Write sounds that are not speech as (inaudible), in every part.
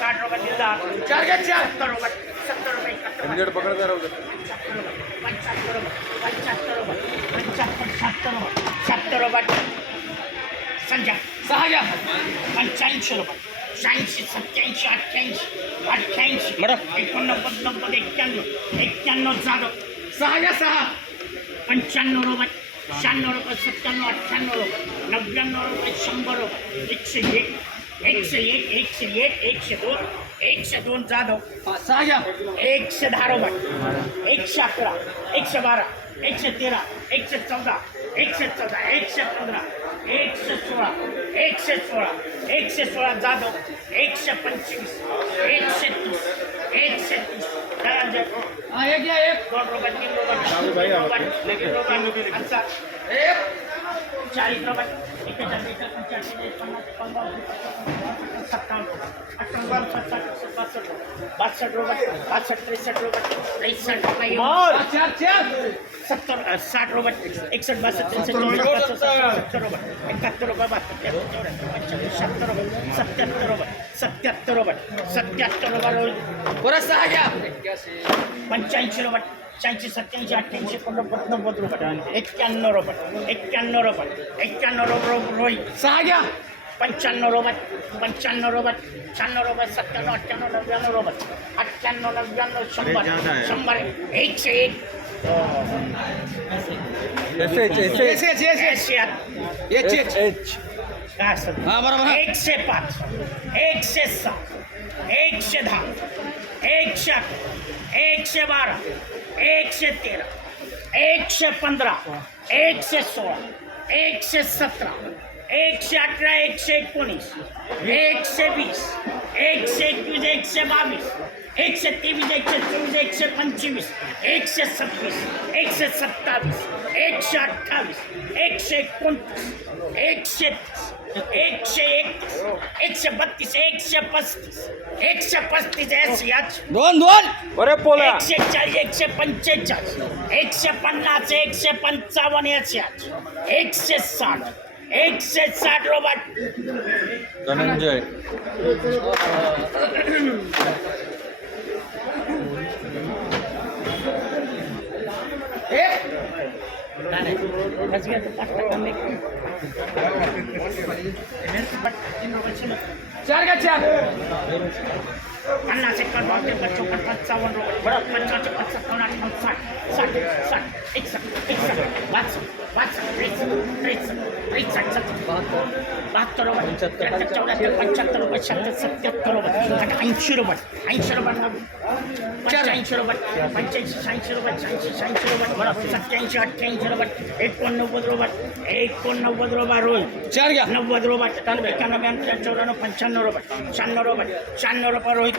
साठ रुपये चार सत्तर रुपये सत्तर रुपये हंड्रेड पकड करा पंच्याहत्तर रुपये पंच्याहत्तर पंच्याहत्तर सत्तर सत्तर रुपये संख्या सहा घ्या पंच्याऐंशी रुपये शहाऐंशी सत्याऐंशी अठ्ठ्याऐंशी अठ्ठ्याऐंशी बरं एकोणनव्वद नव्वद एक्क्याण्णव एक्क्याण्णव झालं सहा घ्या सहा पंच्याण्णव रुपये शहाण्णव रुपये सत्त्याण्णव अठ्ठ्याण्णव रुपये नव्याण्णव रुपये शंभर रुपये. एकशे एक एकशे एक एकशे एक एकशे दोन एकशे दोन जाधव. सहा एकशे दहा रुपये. एकशे अकरा एकशे बारा एकशे तेरा एकशे चौदा एकशे चौदा एकशे पंधरा एकशे सोळा एकशे सोळा एकशे सोळा जाधव एकशे पंचवीस एकशे तीस एकशे तीस. धनंजय एक या एक अच्छा. रुपये त्रेसष्ट रुपये सत्तर साठ रुपये एकसष्ट बासष्ट त्रेसष्ट सत्तर रुपये बहात्तर त्र्याहत्तर चौऱ्याहत्तर पंच्याहत्तर रुपये सत्याहत्तर रोबट सत्याहत्तर रोबट बरं सहा घ्या. पंच्याऐंशी रोबट शहाऐंशी सत्याऐंशी अठ्ठ्याऐंशी एकोणनव्वद नव्वद रुपये एक्क्याण्णव रोबट एक्क्याण्णव रोबट एक्क्याण्णव रोब रोब रोई सहा घ्या. पंच्याण्णव रोबत पंच्याण्णव रोबत शहाण्णव रोबत सत्त्याण्णव अठ्ठ्याण्णव नव्याण्णव रोबत अठ्ठ्याण्णव नव्याण्णव शंभर शंभर एकशे एक. H H H H H H H H H. काय असतं एकशे पाच एकशे सात एकशे दहा एकशे अकरा एकशे बारा एकशे तेरा एकशे पंधरा एकशे सोळा एकशे सतरा एकशे अठरा एकशे एकोणीस एकशे वीस एकशे एकवीस एकशे बावीस एकशे तेवीस एकशे चोवीस एकशे पंचवीस एकशे सव्वीस एकशे सत्तावीस एकशे अठ्ठावीस एकशे एकोणतीस एकशे एकशे एकतीस एकशे बत्तीस एकशे पस्तीस एकशे पस्तीस एस याच. दोन दोन. अरे पोला. एकशे चाळीस एकशे पंचेचाळीस एकशे पन्नास एकशे पंचावन्न एकशे एकशे साठ एकशे साठ रोबोट धनंजय. (clears throat) चार का चार पन्नास एकावन्न बावन्न चौपन्न पंचावन्न रुपये पंचावन्न छप्पन सत्तावन्न अठ्ठावन्न साठ साठ साठ एकसष्ट एकसष्ट बासष्ट बासष्ट त्रेसष्ट त्रेसष्ट त्रेसष्ट सत्तर बहात्तर रुपये त्र्याहत्तर चौऱ्याहत्तर पंच्याहत्तर रुपये शहात्तर सत्याहत्तर रुपये ऐंशी रुपये ऐंशी रुपये पंच्याऐंशी रुपये पंच्याऐंशी शहाऐंशी रुपये शहाऐंशी शहाऐंशी रुपये सत्याऐंशी अठ्ठ्याऐंशी रुपये एकोणनव्वद रुपये एकोणनव्वद रुपये रोहित चार घ्या नव्वद रुपये एकानव्बे ऐंशी चौऱ्याण्णव पंच्याण्णव रुपये शहाण्णव रुपये शहाण्णव रुपये रोहित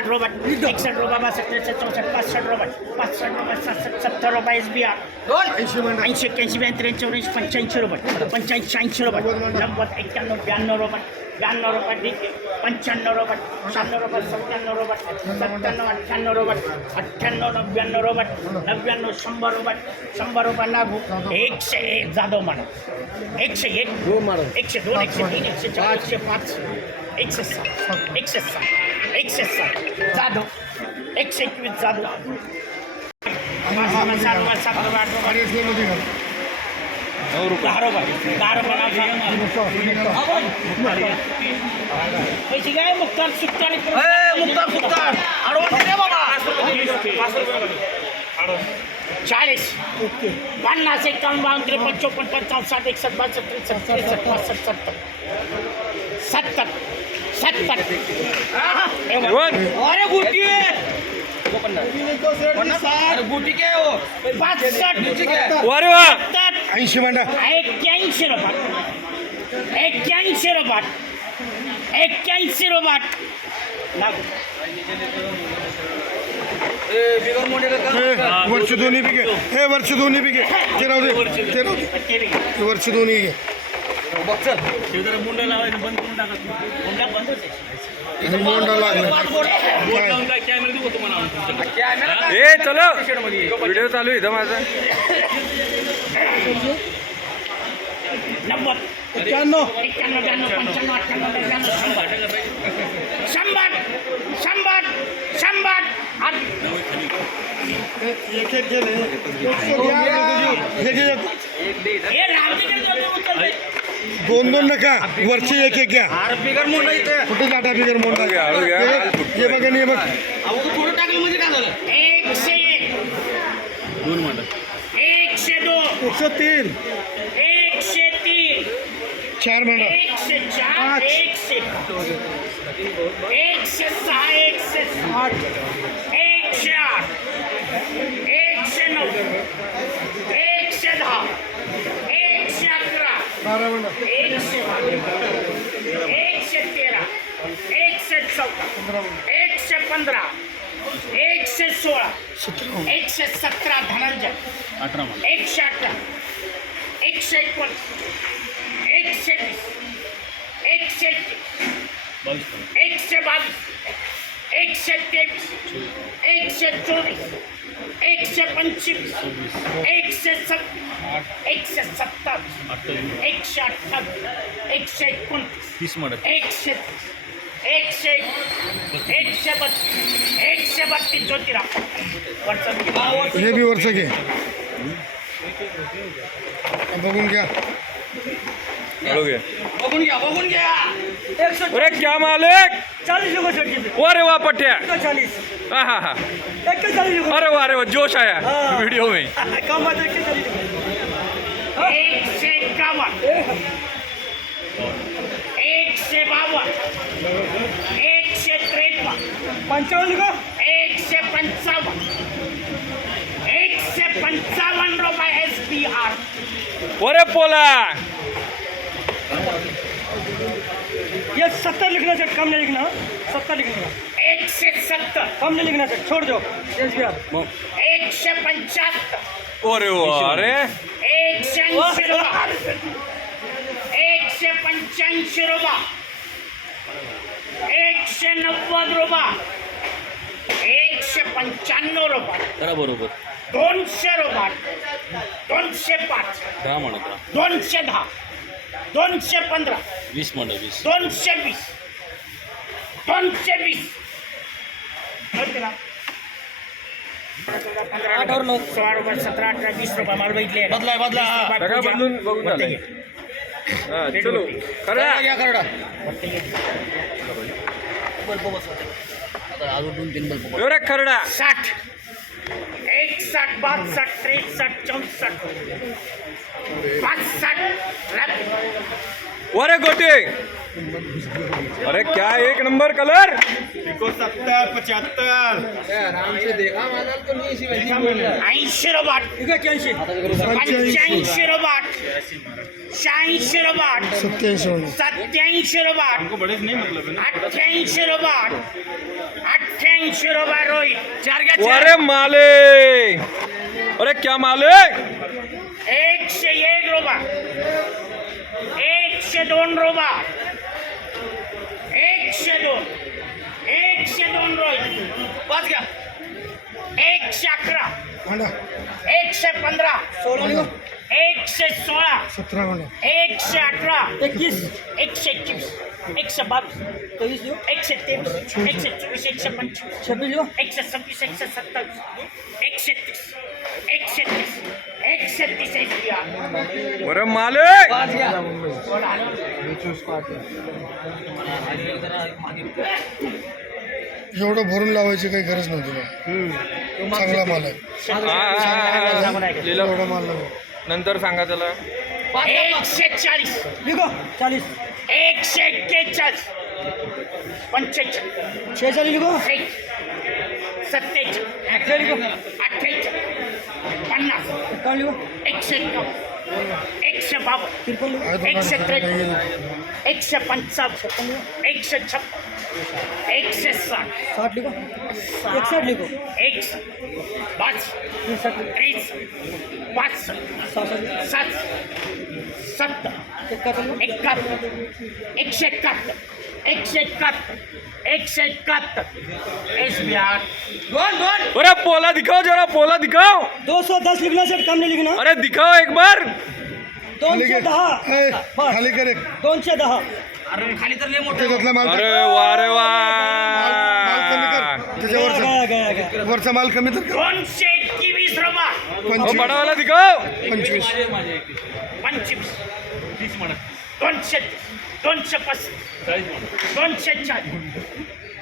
साठ रुपये एकसष्ट रुपये बासष्ट त्रेसष्ट चौसष्ट पासष्ट रुपये पासष्ट रुपये सहासष्ट सत्तर रुपये एस बी आर ऐंशी एक्क्याऐंशी ब्याऐंशी चौऱ्याऐंशी पंच्याऐंशी रुपये पंच्याऐंशी शहाऐंशी रुपये नव्वद एक्क्याण्णव ब्याण्णव रुपये ब्याण्णव रुपये ठीक आहे. पंच्याण्णव रुपये शहाण्णव रुपये सत्त्याण्णव रुपये सत्त्याण्णव अठ्ठ्याण्णव रुपये अठ्ठ्याण्णव नव्याण्णव रुपये नव्याण्णव शंभर रुपये शंभर रुपये लागू. एकशे एक जाधव म्हणा. एकशे एक. एकशे दोन एकशे तीन एकशे चार एकशे पाच. एकशे सात. एकशे सात. एकशे सात जाधव एकशे एकवीस जाधव सातवा सातवा आठवा चाळीस. पन्नास एक्कावन्न बावन्न त्रेपन्न चोपन्न पंचावन्न साठ एकसष्ट बासष्ट त्रेसष्ट त्रेसष्ट पासष्ट सत्तर. सत्तर. सत्तर अरे गुटी गुटी काय हो अरे वा सत्तर ऐंशी म्हणा एक्क्याऐंशी रुपये। एक्क्याऐंशी रुपये। एक्क्याऐंशी रुपये। लागू। हे, दोन्ही हे वरची दोन्ही बी ते राहू दे ते राहू दे ते बी घे. ते वरची दोन्ही घे ते जरा मुंड लावायचं बंद करून टाका मुंडा बंदच आहे मोंडा लागला काय ए चलो व्हिडिओ चालू आहे इथं माझा नव्वद एक्क्याण्णव एक्क्याण्णव ब्याण्णव पंच्याण्णव अठ्ठ्याण्णव नव्याण्णव शंभर शंभर शंभर एक एक घे रे. दोन दोन नका वरची एक एक घ्या कुठे जाटा बिगर मोंडा हळू घ्या, हळू घ्या. हे- हे बघ आणि हे बघ एकशे एक एकशे दोन एकशे तीन। एकशे तीन। चार म्हणा एकशे चार एकशे एकशे सहा एकशे आठ। एकशे आठ एकशे नऊ एकशे दहा अकरा बारा म्हणा एकशे बारा एकशे तेरा एकशे चौदा पंधरा म्हणा एकशे पंधरा एकशे सोळा सतरा म्हणा एकशे सतरा धनंजय एकशे अठरा एकशे एकोणीस एकशे वीस एकशे एकवीस एकशे बावीस एकशे तेवीस एकशे चोवीस एकशे पंचवीस एकशे सत्तीस एकशे सत्तावीस एकशे अठ्ठावीस एकशे एकोणतीस एकशे तीस एकशे एकवीस, एकशे बत्तीस एकशे बत्तीस ज्योतिराव वरचं हे। बी वरचं घे बघून घ्या हळू घे बघून घ्या बघून घ्या अरे क्या मालिक? चालीस रुपये सर्टिफिकेट अरे वाह पट्या चालीस। हाँ हाँ हाँ अरे वाह अरे वाह जोश आया वीडियो में। (laughs) एक से इक्यावन। एक से बावन। एक से त्रेपन। पंचावन का एक से पंचावन। एक से पंचावन रुपये एस पी आर अरे पोला। ये सत्तर लिखना से कम नहीं लिखना। सत्तर लिखना। एकशे सत्तर। कम नहीं लिखना सर छोड़ दो। आर एकशे पंच्याहत्तर अरे अरे एकशे ऐंशी रुपये एकशे पंच्याऐंशी रुपये एकशे नव्वद रुपये एकशे पंच्याण्णव रुपये करा बरोबर दोनशे रुपये दोनशे पाच दहा म्हणा करा दोनशे दहा दोनशे पंधरा वीस म्हणा वीस। दोनशे वीस दोनशे वीस आठ और लोग। सोळा रुपये सतरा अठरा वीस रुपये मला बघितले. बदला बदला सगळं बदलून बघून झालंय. हा चलो. करडा घ्या करडा एवढा खरडा. साठ. एकसाठ बासष्ट त्रेसष्ट चौसष्ट. पासष्ट. अरे एक गोटे। अरे क्या एक नंबर कलर? ऐंशी सत्याऐंशी म्हणा सत्याऐंशी रुपये अठ्ठ्याऐंशी रुपये अठ्ठ्याऐंशी रुपये रोहित चार. अरे माले। अरे क्या माले? एकशे एक रुपये एकशे दोन रुपये एकशे दोन. एकशे दोन रोहित पाच घ्या. एकशे अकरा. एकशे पंधरा. एकशे सोळा. सतरा एकशे अठरा. इक्कीस एकशे एकवीस. एकशे बावीस. तेईस लो एकशे तेवीस. एकशे चोवीस. एकशे पंचवीस. छब्बीस लो एकशे सव्वीस. एकशे सत्तावीस. एकशे तीस. एकशे तीस. बरं मालक एवढं भरून लावायची काही गरज नव्हती चांगला माल आहे. माल नंतर सांगा त्याला. एकशे चाळीस चाळीस. एकशे एक्केचाळीस पंचेचाळीस शेचाळीस सत्तेचाळीस. अठ्ठेचाळीस. पन्नास एकशे एकशे आहे एकशे त्रेपन्न एकशे पंचावन्न एकशे छप्पन एकशे साठ साठ लिखो इकसठ लिखो एक पाच त्रीस पाच सात सत्तर एकाहत्तर एकशे एकाहत्तर एकशे एकाहत्तर. एकशे एकाहत्तर. S B R. दोन दोन. अरे पोला दिखाओ जरा पोला दिखाओ. दो सौ दस लिखना सेठ कम नहीं लिखना अरे दिखाओ एक बार. दोनशे दहा. खाली कर एक. दोनशे दहा. अरे खाली तर लय मोठं त्याच्यातला माल अरे वा रे वा. माल कमी कर. गया त्याच्यावरचा. गया गया गया वरचा माल कमी तर कर. दोनशे एकवीस रुपये ओ पंचवीस. बड़ा वाला दिखाओ. पंचवीस. पंचवीस. दोनशे दोनशे पस्तीस दोनशे चाळीस.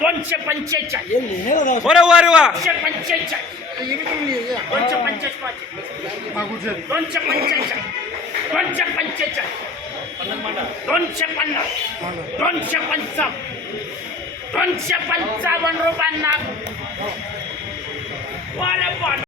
दोनशे पंचेचाळीस. अरे वा दोनशे पंचेचाळीस. दोनशे पंचेचाळीस दोनशे पंचेचाळीस. दोनशे पंचेचाळीस. दोनशे पन्नास. दोनशे पंचावन्न. दोनशे पंचावन्न रुपयांना.